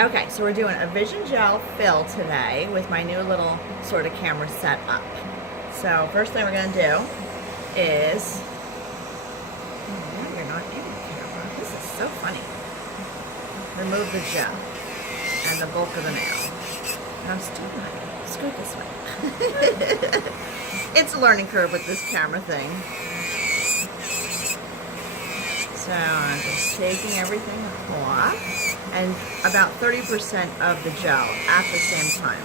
Okay, so we're doing a Vision Gel fill today with my new little sort of camera set up. So first thing we're going to do is, oh, now you're not in the camera. This is so funny. Remove the gel and the bulk of the nail. And I'm still not, screw this way. It's a learning curve with this camera thing. So I'm just taking everything off, and about 30% of the gel at the same time.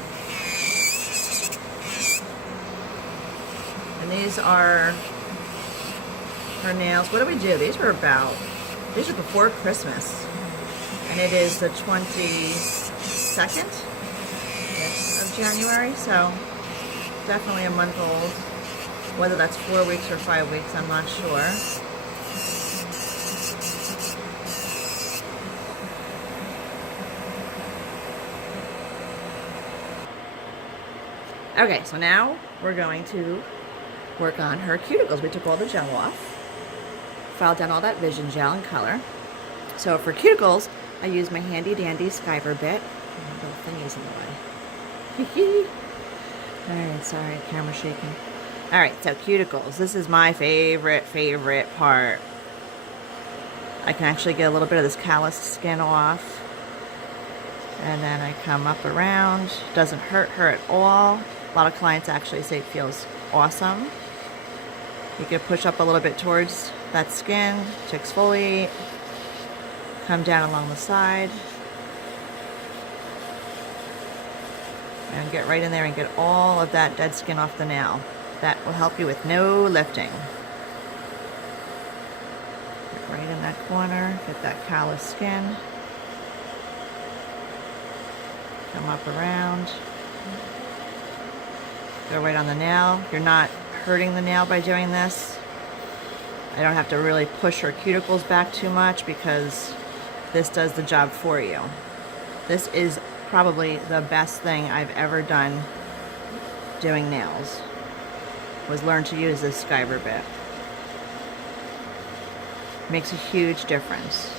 And these are her nails. What do we do? These are before Christmas. And it is the 22nd of January, so definitely a month old. Whether that's 4 weeks or 5 weeks, I'm not sure. Okay, so now we're going to work on her cuticles. We took all the gel off, filed down all that Vision Gel and color. So for cuticles, I use my handy dandy Skyver bit. Oh, little thingy's in the way. Alright, sorry, camera shaking. Alright, so cuticles. This is my favorite part. I can actually get a little bit of this calloused skin off. And then I come up around. Doesn't hurt her at all. A lot of clients actually say it feels awesome. You can push up a little bit towards that skin to exfoliate. Come down along the side. And get right in there and get all of that dead skin off the nail. That will help you with no lifting. Get right in that corner. Get that callous skin. Come up around. Go right on the nail. You're not hurting the nail by doing this. I don't have to really push her cuticles back too much because this does the job for you. This is probably the best thing I've ever done doing nails, was learn to use this Skyver bit. Makes a huge difference.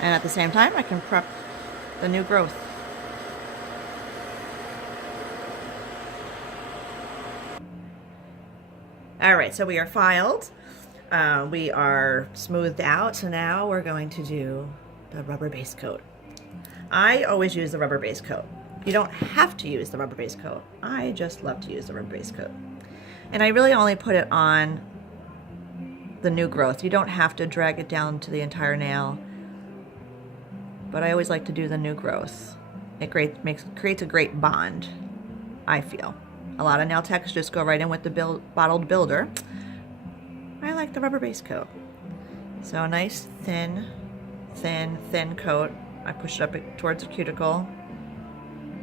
And at the same time, I can prep the new growth. Alright, so we are filed. We are smoothed out, so now we're going to do the rubber base coat. I always use the rubber base coat. You don't have to use the rubber base coat. I just love to use the rubber base coat. And I really only put it on the new growth. You don't have to drag it down to the entire nail. But I always like to do the new growth. It creates a great bond, I feel. A lot of nail techs just go right in with the bottled builder. I like the rubber base coat. So a nice thin coat. I push it up towards the cuticle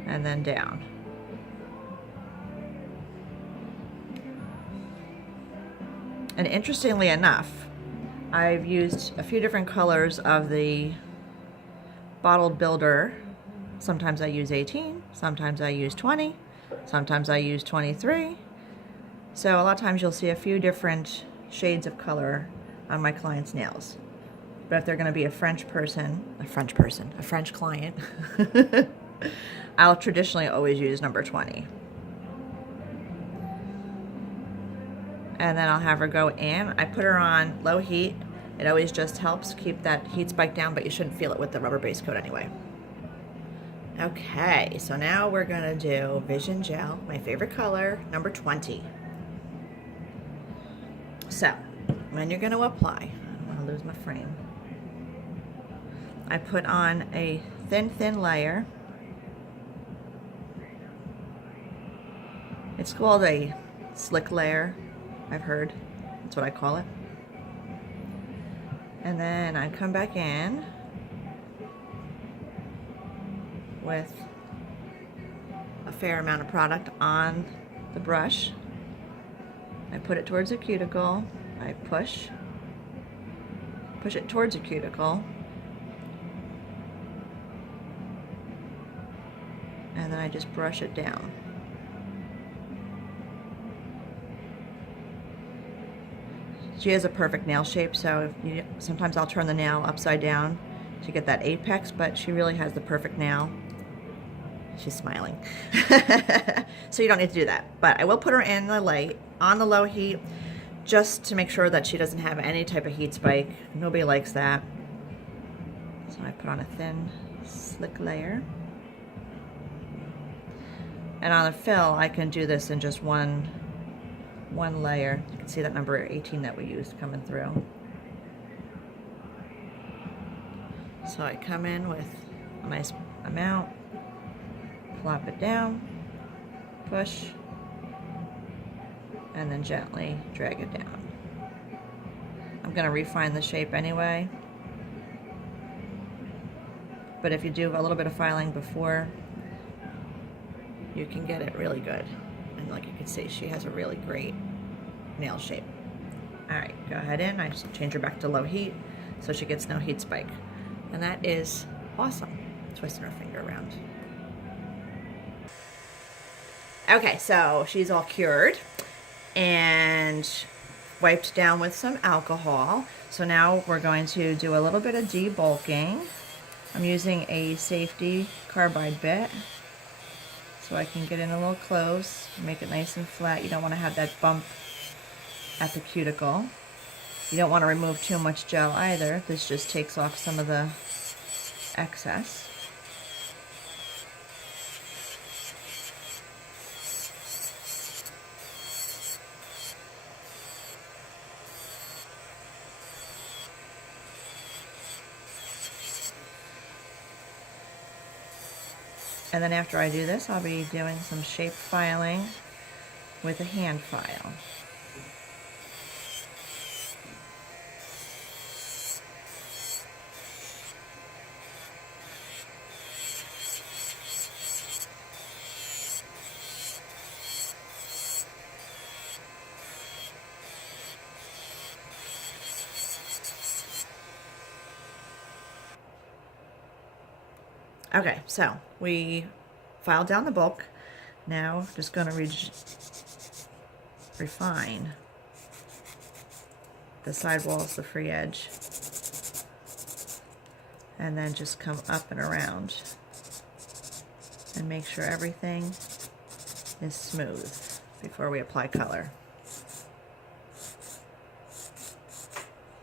and then down. And interestingly enough, I've used a few different colors of the bottled builder. Sometimes I use 18, sometimes I use 20, sometimes I use 23. So a lot of times you'll see a few different shades of color on my clients' nails. But if they're going to be a French client, I'll traditionally always use number 20. And then I'll have her go in. I put her on low heat. It always just helps keep that heat spike down, but you shouldn't feel it with the rubber base coat anyway. Okay, so now we're gonna do Vision Gel, my favorite color, number 20. So, when you're gonna apply, I don't wanna lose my frame. I put on a thin layer. It's called a slick layer, I've heard. That's what I call it. And then I come back in with a fair amount of product on the brush. I put it towards the cuticle. I push it towards the cuticle. And then I just brush it down. She has a perfect nail shape, so sometimes I'll turn the nail upside down to get that apex, but she really has the perfect nail. She's smiling. So you don't need to do that. But I will put her in the light on the low heat just to make sure that she doesn't have any type of heat spike. Nobody likes that. So I put on a thin, slick layer. And on the fill, I can do this in just one layer. You can see that number 18 that we used coming through. So I come in with a nice amount, plop it down, push, and then gently drag it down. I'm going to refine the shape anyway, but if you do a little bit of filing before, you can get it really good. And like you can see, she has a really great nail shape. All right, go ahead in. I just change her back to low heat so she gets no heat spike. And that is awesome. Twisting her finger around. Okay, so she's all cured and wiped down with some alcohol. So now we're going to do a little bit of debulking. I'm using a safety carbide bit so I can get in a little close, make it nice and flat. You don't want to have that bump at the cuticle. You don't want to remove too much gel either. This just takes off some of the excess. And then after I do this, I'll be doing some shape filing with a hand file. Okay, so we filed down the bulk. Now just going to refine the sidewalls, the free edge, and then just come up and around and make sure everything is smooth before we apply color.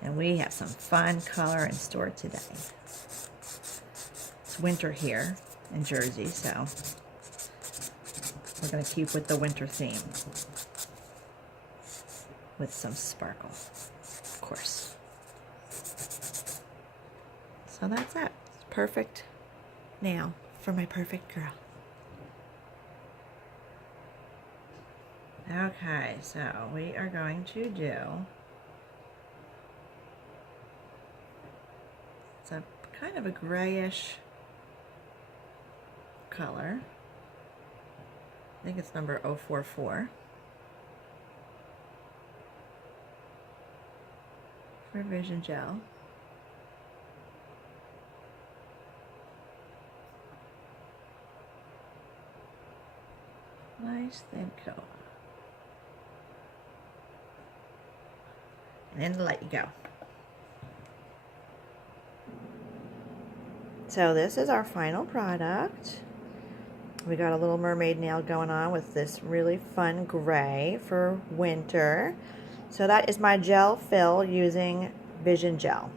And we have some fun color in store today. It's winter here in Jersey, so we're going to keep with the winter theme with some sparkle, of course. So that's it. It's perfect nail for my perfect girl. Okay, so we are going to do, it's a kind of a grayish color. I think it's number 044 for Vision Gel. Nice thin coat. And in the light you go. So this is our final product. We got a little mermaid nail going on with this really fun gray for winter. So that is my gel fill using Vision Gel.